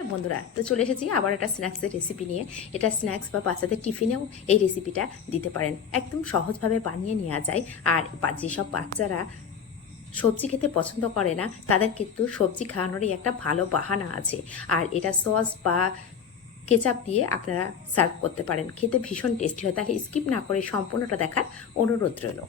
বন্ধুরা, তো চলে এসেছি আবার একটা স্ন্যাক্সের রেসিপি নিয়ে। এটা স্ন্যাক্স বা বাচ্চাদের টিফিনেও এই রেসিপিটা দিতে পারেন। একদম সহজভাবে বানিয়ে নেওয়া যায়। আর যেসব বাচ্চারা সবজি খেতে পছন্দ করে না, তাদের কিন্তু সবজি খাওয়ানোরই একটা ভালো বাহানা আছে। আর এটা সস বা কেচাপ দিয়ে আপনারা সার্ভ করতে পারেন। খেতে ভীষণ টেস্টি হয়। তাহলে স্কিপ না করে সম্পূর্ণটা দেখার অনুরোধ রইল।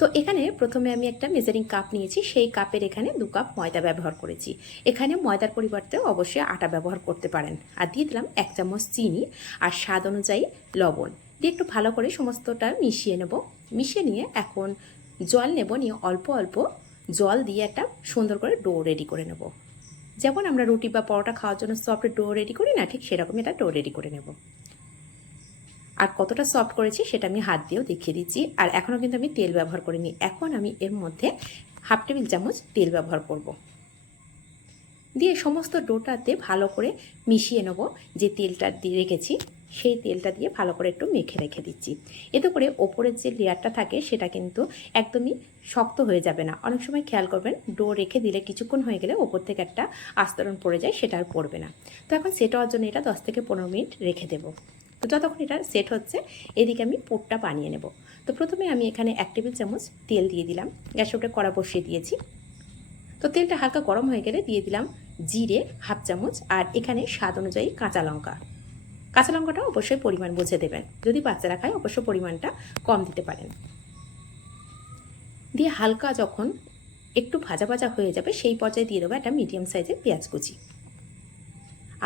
তো এখানে প্রথমে আমি একটা মেজারিং কাপ নিয়েছি। সেই কাপের এখানে দু কাপ ময়দা ব্যবহার করেছি। এখানে ময়দার পরিবর্তে অবশ্যই আটা ব্যবহার করতে পারেন। আর দিয়ে দিলাম এক চামচ চিনি আর স্বাদ অনুযায়ী লবণ। দিয়ে একটু ভালো করে সমস্তটা মিশিয়ে নেব। মিশিয়ে নিয়ে এখন জল নেব নিয়ে অল্প অল্প জল দিয়ে একটা সুন্দর করে ডো রেডি করে নেব। যেমন আমরা রুটি বা পরোটা খাওয়ার জন্য সফট ডো রেডি করি না, ঠিক সেরকম এটা ডো রেডি করে নেব। আর কতটা সফট করেছি সেটা আমি হাত দিয়েও দেখিয়ে দিচ্ছি। আর এখনও কিন্তু আমি তেল ব্যবহার করিনি। এখন আমি এর মধ্যে হাফ টেবিল চামচ তেল ব্যবহার করব। দিয়ে সমস্ত ডোটাতে ভালো করে মিশিয়ে নেব যে তেলটা দিয়ে রেখেছি, সেই তেলটা দিয়ে ভালো করে একটু মেখে রেখে দিচ্ছি। এতে করে ওপরের যে লেয়ারটা থাকে সেটা কিন্তু একদমই শক্ত হয়ে যাবে না। অনেক সময় খেয়াল করবেন, ডো রেখে দিলে কিছুক্ষণ হয়ে গেলে ওপর থেকে একটা আস্তরণ পড়ে যায়, সেটা আর পড়বে না। তো এখন সেটা জন্য এটা দশ থেকে পনেরো মিনিট রেখে দেবো। তো যতক্ষণ এটা সেট হচ্ছে, এদিকে আমি পুরটা বানিয়ে নেব। তো প্রথমে আমি এখানে এক টেবিল চামচ তেল দিয়ে দিলাম। গ্যাসের উপরে কড়া বসিয়ে দিয়েছি। তো তেলটা হালকা গরম হয়ে গেলে দিয়ে দিলাম জিরে হাফ চামচ আর এখানে স্বাদ অনুযায়ী কাঁচা লঙ্কা। কাঁচা লঙ্কাটা অবশ্যই পরিমাণ বুঝে দেবেন। যদি বাচ্চারা খায়, অবশ্য পরিমাণটা কম দিতে পারেন। দিয়ে হালকা যখন একটু ভাজা ভাজা হয়ে যাবে, সেই পর্যায়ে দিয়ে দেবো একটা মিডিয়াম সাইজের পেঁয়াজ কুচি।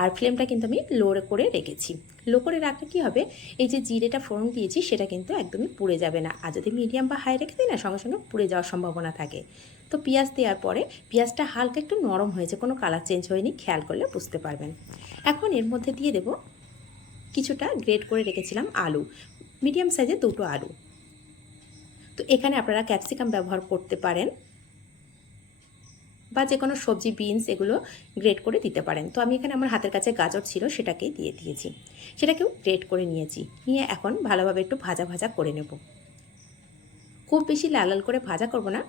আর ফ্লেমটা কিন্তু আমি লো করে রেখেছি। লো করে রাখলে কী হবে? এই যে জিরেটা ফোড়ন দিয়েছি, সেটা কিন্তু একদমই পুড়ে যাবে না। আর যদি মিডিয়াম বা হাই রেখে দিই না, সঙ্গে সঙ্গে পুড়ে যাওয়ার সম্ভাবনা থাকে। তো পেঁয়াজ দেওয়ার পরে, পেঁয়াজটা হালকা একটু নরম হয়েছে, কোনো কালার চেঞ্জ হয়নি, খেয়াল করলে বুঝতে পারবেন। এখন এর মধ্যে দিয়ে দেব কিছুটা গ্রেট করে রেখেছিলাম আলু। মিডিয়াম সাইজের দুটো আলু। তো এখানে আপনারা ক্যাপসিকাম ব্যবহার করতে পারেন। বা যে কোনো সবজি বিনস এগুলো গ্রেট করে দিতে পারেন। তো আমি এখানে আমার হাতের কাছে গাজর ছিল, সেটাকেই দিয়ে দিয়েছি। সেটাকেও গ্রেট করে নিয়েছি। নিয়ে এখন ভালোভাবে একটু ভাজা ভাজা করে নেব। খুব বেশি লাল লাল করে ভাজা করব না।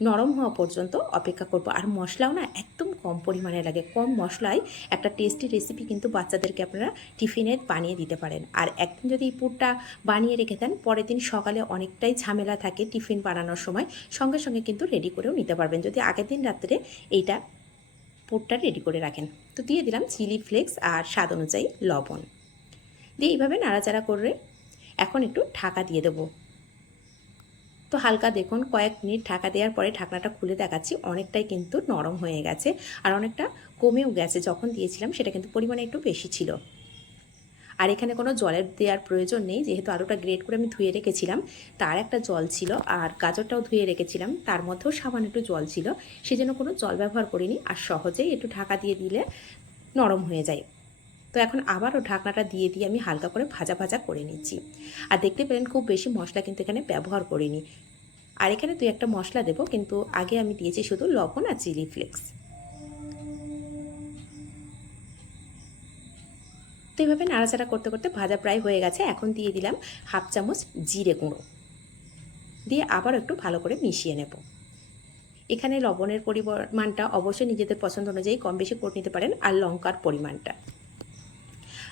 নরম হওয়া পর্যন্ত অপেক্ষা করব। আর মশলাও না একদম কম পরিমাণে লাগে। কম মশলায় একটা টেস্টি রেসিপি কিন্তু বাচ্চাদেরকে আপনারা টিফিনে বানিয়ে দিতে পারেন। আর একদিন যদি এই পুরটা বানিয়ে রেখে দেন, পরের দিন সকালে অনেকটাই ঝামেলা থাকে টিফিন বানানোর সময়। সঙ্গে সঙ্গে কিন্তু রেডি করেও নিতে পারবেন। যদি আগের দিন রাত্রে এইটা পুরটা রেডি করে রাখেন। তো দিয়ে দিলাম চিলি ফ্লেক্স আর স্বাদ অনুযায়ী লবণ। দিয়ে এইভাবে নাড়াচাড়া করে এখন একটু ঢাকা দিয়ে দেবো। তো হালকা দেখুন, কয়েক মিনিট ঢাকা দেওয়ার পরে ঢাকনাটা খুলে দেখাচ্ছি। অনেকটাই কিন্তু নরম হয়ে গেছে আর অনেকটা কমেও গেছে। যখন দিয়েছিলাম সেটা কিন্তু পরিমাণে একটু বেশি ছিল। আর এখানে কোনো জলের দেওয়ার প্রয়োজন নেই। যেহেতু আলুটা গ্রেট করে আমি ধুয়ে রেখেছিলাম, তার একটা জল ছিল আর গাজরটাও ধুয়ে রেখেছিলাম। তার মধ্যেও সামান্য একটু জল ছিল। সেজন্য কোনো জল ব্যবহার করিনি আর সহজেই একটু ঢাকা দিয়ে দিলে নরম হয়ে যায়। তো এখন আবারও ঢাকনাটা দিয়ে দিয়ে আমি হালকা করে ভাজা ভাজা করে নিচ্ছি। আর দেখতে পেলেন খুব বেশি মশলা কিন্তু এখানে ব্যবহার করিনি। আর এখানে তুই একটা মশলা দেবো, কিন্তু আগে আমি দিয়েছি শুধু লবণ আর চিলি ফ্লেক্স। তো এইভাবে নাড়াচাড়া করতে করতে ভাজা প্রায় হয়ে গেছে। এখন দিয়ে দিলাম হাফ চামচ জিরে গুঁড়ো। দিয়ে আবার একটু ভালো করে মিশিয়ে নেব। এখানে লবণের পরিমাণটা অবশ্যই নিজেদের পছন্দ অনুযায়ী কম বেশি করে নিতে পারেন, আর লঙ্কার পরিমাণটা।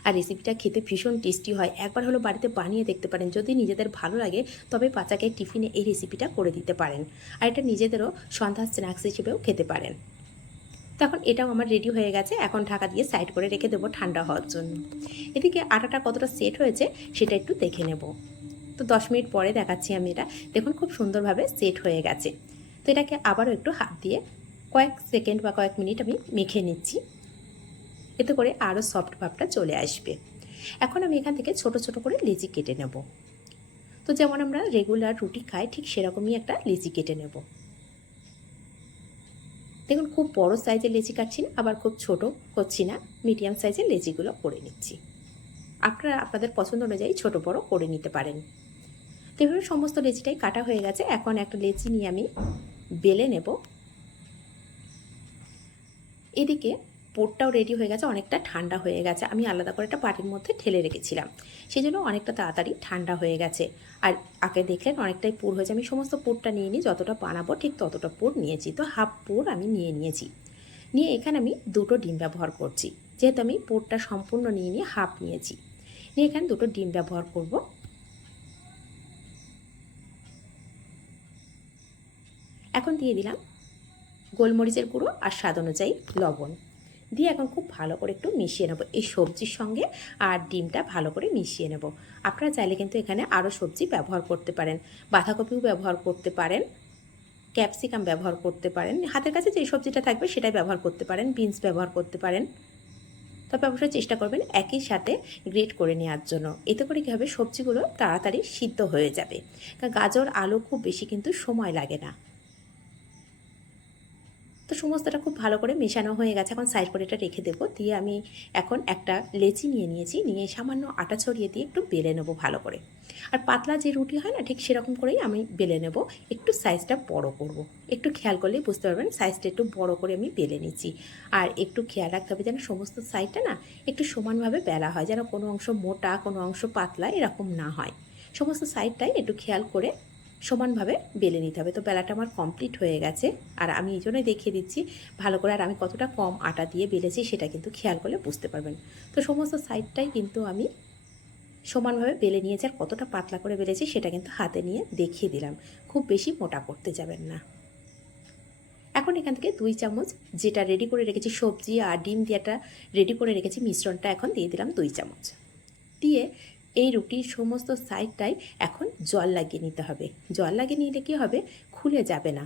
আর রেসিপিটা খেতে ভীষণ টেস্টি হয়। একবার হলো বাড়িতে বানিয়ে দেখতে পারেন। যদি নিজেদের ভালো লাগে, তবে বাচ্চাকে টিফিনে এই রেসিপিটা করে দিতে পারেন। আর এটা নিজেদেরও সন্ধ্যা স্ন্যাক্স হিসেবেও খেতে পারেন। তখন এটাও আমার রেডি হয়ে গেছে। এখন ঢাকা দিয়ে সাইড করে রেখে দেবো ঠান্ডা হওয়ার জন্য। এদিকে আটাটা কতটা সেট হয়েছে, সেটা একটু দেখে নেব। তো দশ মিনিট পরে দেখাচ্ছি আমি এটা। দেখুন খুব সুন্দরভাবে সেট হয়ে গেছে। তো এটাকে আবারও একটু হাত দিয়ে কয়েক সেকেন্ড বা কয়েক মিনিট আমি মেখে নিচ্ছি। এতে করে আরও সফট ভাবটা চলে আসবে। এখন আমি এখান থেকে ছোট ছোট করে লেচি কেটে নেব। তো যেমন আমরা রেগুলার রুটি খাই, ঠিক সেরকমই একটা লেচি কেটে নেব। দেখুন, খুব বড় সাইজের লেচি কাটছি না, আবার খুব ছোট করছি না মিডিয়াম সাইজের লেচিগুলো করে নিচ্ছি। আপনারা আপনাদের পছন্দ অনুযায়ী ছোট বড় করে নিতে পারেন। তো এভাবে সমস্ত লেচিটাই কাটা হয়ে গেছে। এখন একটা লেচি নিয়ে আমি বেলে নেব। এদিকে পোটটাও রেডি হয়ে গেছে, অনেকটা ঠান্ডা হয়ে গেছে। আমি আলাদা করে একটা পাটির মধ্যে ঠেলে রেখেছিলাম। সেই জন্য অনেকটা তাড়াতাড়ি ঠান্ডা হয়ে গেছে। আর আগে দেখলেন অনেকটাই পুর হয়েছে। আমি সমস্ত পুরটা নিয়ে নিই, যতটা বানাবো ঠিক ততটা পুর নিয়েছি। তো হাফ পুর আমি নিয়ে নিয়েছি। নিয়ে এখানে আমি দুটো ডিম ব্যবহার করছি। যেহেতু আমি পোরটা সম্পূর্ণ নিয়ে নিয়ে হাফ নিয়েছি। নিয়ে এখানে দুটো ডিম ব্যবহার করব। এখন দিয়ে দিলাম গোলমরিচের গুঁড়ো আর স্বাদ অনুযায়ী লবণ। দিয়ে এখন খুব ভালো করে একটু মিশিয়ে নেব। এই সবজির সঙ্গে আর ডিমটা ভালো করে মিশিয়ে নেব। আপনারা চাইলে কিন্তু এখানে আরও সবজি ব্যবহার করতে পারেন, বাঁধাকপিও ব্যবহার করতে পারেন, ক্যাপসিকাম ব্যবহার করতে পারেন, হাতের কাছে যে সবজিটা থাকবে সেটাই ব্যবহার করতে পারেন, বিনস ব্যবহার করতে পারেন। তবে অবশ্যই চেষ্টা করবেন একই সাথে গ্রেট করে নেওয়ার জন্য। এতে করে কী হবে? সবজিগুলো তাড়াতাড়ি সিদ্ধ হয়ে যাবে। গাজর, আলু খুব বেশি কিন্তু সময় লাগে না। তো সমস্তটা খুব ভালো করে মেশানো হয়ে গেছে। এখন সাইড করে এটা রেখে দেবো। দিয়ে আমি এখন একটা লেচি নিয়ে নিয়েছি। নিয়ে সামান্য আটা ছড়িয়ে দিয়ে একটু বেলে নেব ভালো করে। আর পাতলা যে রুটি হয় না, ঠিক সেরকম করেই আমি বেলে নেব। একটু সাইজটা বড় করব। একটু খেয়াল করলেই বুঝতে পারবেন সাইজটা একটু বড় করে আমি বেলে নিচ্ছি। আর একটু খেয়াল রাখতে হবে যেন সমস্ত সাইডটা না একটু সমানভাবে বেলা হয়, যেন কোনো অংশ মোটা, কোনো অংশ পাতলা এরকম না হয়। সমস্ত সাইডটাই একটু খেয়াল করে সমানভাবে বেলে নিতে হবে। তো বেলাটা আমার কমপ্লিট হয়ে গেছে। আর আমি এই জন্যই দেখিয়ে দিচ্ছি, ভালো করে আর আমি কতটা কম আটা দিয়ে বেলেছি সেটা কিন্তু খেয়াল করলে বুঝতে পারবেন। তো সমস্ত সাইডটাই কিন্তু আমি সমানভাবে বেলে নিয়েছি আর কতটা পাতলা করে বেলেছি সেটা কিন্তু হাতে নিয়ে দেখিয়ে দিলাম। খুব বেশি মোটা করতে যাবেন না। এখন এখান থেকে দুই চামচ যেটা রেডি করে রেখেছি, সবজি আর ডিম দিয়েটা রেডি করে রেখেছি, মিশ্রণটা এখন দিয়ে দিলাম দুই চামচ। দিয়ে এই রুটির সমস্ত সাইডটাই এখন জল লাগিয়ে নিতে হবে। জল লাগিয়ে নিলে কী হবে? খুলে যাবে না।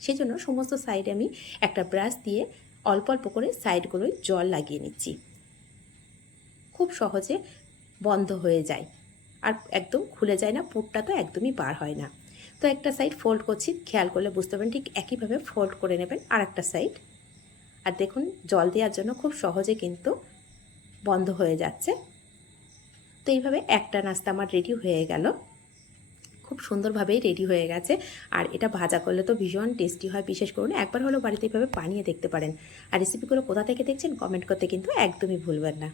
সেজন্য সমস্ত সাইডে আমি একটা ব্রাশ দিয়ে অল্প অল্প করে সাইডগুলোয় জল লাগিয়ে নিচ্ছি। খুব সহজে বন্ধ হয়ে যায়। আর একদম খুলে যায় না, পুরটা তো একদমই বার হয় না। তো একটা সাইড ফোল্ড করছি, খেয়াল করলে বুঝতে পারবেন ঠিক একইভাবে ফোল্ড করে নেবেন আর একটা সাইড আর দেখুন, জল দেওয়ার জন্য খুব সহজে কিন্তু বন্ধ হয়ে যাচ্ছে। তো এইভাবে একটা নাস্তা আমার রেডি হয়ে গেল। খুব সুন্দরভাবেই রেডি হয়ে গেছে। আর এটা ভাজা করলে তো ভীষণ টেস্টি হয়। বিশেষ করুন একবার হলো বাড়িতে এইভাবে বানিয়ে দেখতে পারেন। আর রেসিপিগুলো কোথা থেকে দেখছেন কমেন্ট করতে কিন্তু একদমই ভুলবেন না।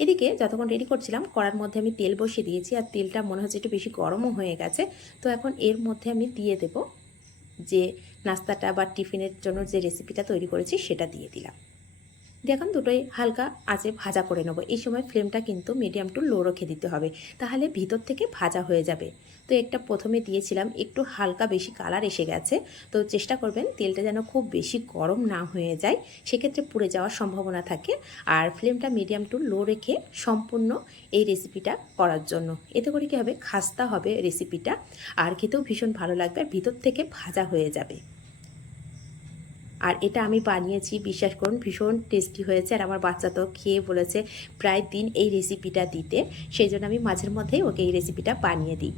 এদিকে যতক্ষণ রেডি করছিলাম, কড়ার মধ্যে আমি তেল বসিয়ে দিয়েছি। আর তেলটা মনে হচ্ছে একটু বেশি গরমও হয়ে গেছে। তো এখন এর মধ্যে আমি দিয়ে দেব যে নাস্তাটা বা টিফিনের জন্য যে রেসিপিটা তৈরি করেছি সেটা দিয়ে দিলাম। দিয়ে এখন দুটোই হালকা আঁচে ভাজা করে নেব। এই সময় ফ্লেমটা কিন্তু মিডিয়াম টু লো রেখে দিতে হবে। তাহলে ভিতর থেকে ভাজা হয়ে যাবে। তো একটা প্রথমে দিয়েছিলাম, একটু হালকা বেশি কালার এসে গেছে। তো চেষ্টা করবেন তেলটা যেন খুব বেশি গরম না হয়ে যায়। সেক্ষেত্রে পুড়ে যাওয়ার সম্ভাবনা থাকে। আর ফ্লেমটা মিডিয়াম টু লো রেখে সম্পূর্ণ এই রেসিপিটা করার জন্য। এতে করে কী হবে? খাস্তা হবে রেসিপিটা আর খেতেও ভীষণ ভালো লাগবে। আর ভিতর থেকে ভাজা হয়ে যাবে। আর এটা আমি বানিয়েছি, বিশ্বাস করুন, ভীষণ টেস্টি হয়েছে। আর আমার বাচ্চা তো খেয়ে বলেছে প্রায় দিন এই রেসিপিটা দিতে। সেই জন্য আমি মাঝের মধ্যেই ওকে এই রেসিপিটা বানিয়ে দিই।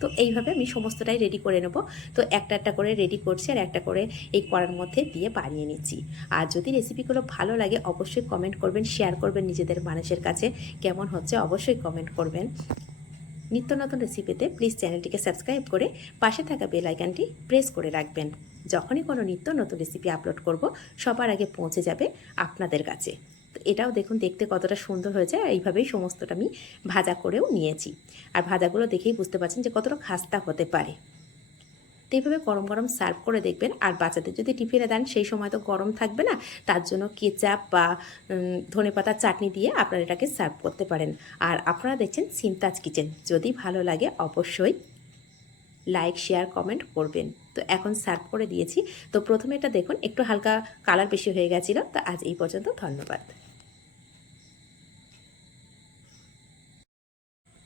তো এইভাবে আমি সমস্তটাই রেডি করে নেব। তো একটা একটা করে রেডি করছি আর একটা করে এই কড়ার মধ্যে দিয়ে বানিয়ে নিচ্ছি। আর যদি রেসিপিগুলো ভালো লাগে, অবশ্যই কমেন্ট করবেন শেয়ার করবেন নিজেদের মানুষের কাছে। কেমন হচ্ছে অবশ্যই কমেন্ট করবেন। নিত্য নতুন রেসিপিতে প্লিজ চ্যানেলটিকে সাবস্ক্রাইব করে পাশে থাকা বেল প্রেস করে রাখবেন। যখনই কোনো নিত্য নতুন রেসিপি আপলোড করব, সবার আগে পৌঁছে যাবে আপনাদের কাছে। এটাও দেখুন, দেখতে কতটা সুন্দর হয়েছে এইভাবেই সমস্তটা আমি ভাজা করেও নিয়েছি। আর ভাজাগুলো দেখেই বুঝতে পারছেন যে কতটা খাস্তা হতে পারে। তো এইভাবে গরম গরম সার্ভ করে দেখবেন। আর বাচ্চাদের যদি টিফিনে দেন, সেই সময় তো গরম থাকবে না, তার জন্য কেচাপ বা ধনে পাতার চাটনি দিয়ে আপনারা এটাকে সার্ভ করতে পারেন। আর আপনারা দেখছেন সিনতাজ কিচেন যদি ভালো লাগে অবশ্যই লাইক শেয়ার কমেন্ট করবেন। তো এখন সার্ভ করে দিয়েছি। তো প্রথমে এটা দেখুন, একটু হালকা কালার বেশি হয়ে গেছিল, তো আজ এই পর্যন্ত ধন্যবাদ।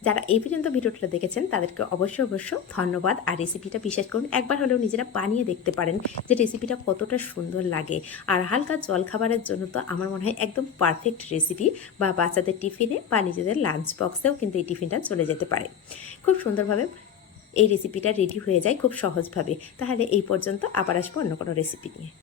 যারা এই পর্যন্ত ভিডিওটা দেখেছেন, তাদেরকে অবশ্যই অবশ্য ধন্যবাদ। আর রেসিপিটা বিশেষ করুন, একবার হলেও নিজেরা বানিয়ে দেখতে পারেন যে রেসিপিটা কতটা সুন্দর লাগে। আর হালকা জল খাবারের জন্য তো আমার মনে হয় একদম পারফেক্ট রেসিপি বা বাচ্চাদের টিফিনে বা নিজেদের লাঞ্চ বক্সেও কিন্তু এই টিফিনটা চলে যেতে পারে। খুব সুন্দরভাবে এই রেসিপিটা রেডি হয়ে যায় খুব সহজভাবে। তাহলে এই পর্যন্ত আবার আসব অন্য কোনো রেসিপি নিয়ে।